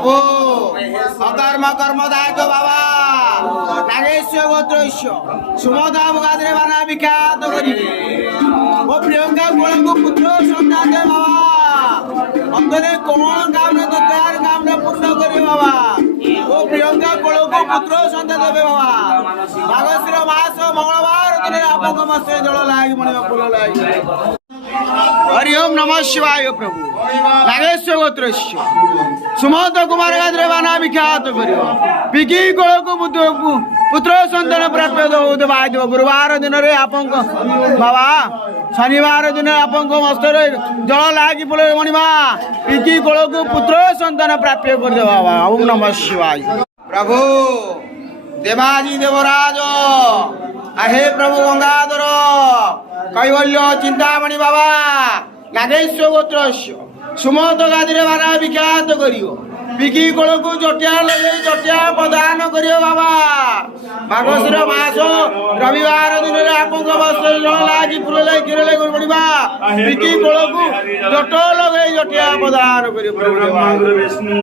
প্রভু অকর্ম কর্মদায়ক বাবা নাগেশ্বর গোত্রৈশ্য সুমতা মুখাদ্রে বানা বিখ্যাত করি ও প্রিয়ঙ্কা গোলঙ্গ পুত্র সন্তান দে বাবা অন্তরে কোন কামনা দরকার কামনা পূর্ণ করি বাবা ও প্রিয়ঙ্কা গোলঙ্গ পুত্র সন্তান দেবে বাবা মাঘশির মাস মঙ্গলবার দিনে আপক মাসে জল লাগি মণিমা ফুল লাগি हरि ओम नमः शिवाय प्रभु नागेश्वर गोत्रस्य सुमंत कुमार गाद्रे बाना विख्यात करियो पिकी गोलक पुत्र संतान प्राप्त होते बाय गुरुवार दिन रे आपंक बाबा शनिवार दिन आपंक मस्तरे जल लागी बोले मणिमा पिकी गोलक पुत्र संतान प्राप्त कर दे बाबा ओम नमः शिवाय प्रभु देवाजी देवराज आहे प्रभु गंगाधर कैवल्य चिंतामणि बाबा नागेश्वर गोत्रस्य सुमंत गादिरे बाना विख्यात करियो पिकी कोलको जटिया लगे जटिया प्रदान करियो बाबा माघशिर मास रविवार दिन रे आपंक बस्त्र लागी फूल लागी गिर लागी पड़िबा पिकी कोलको जट लगे जटिया प्रदान करियो प्रभु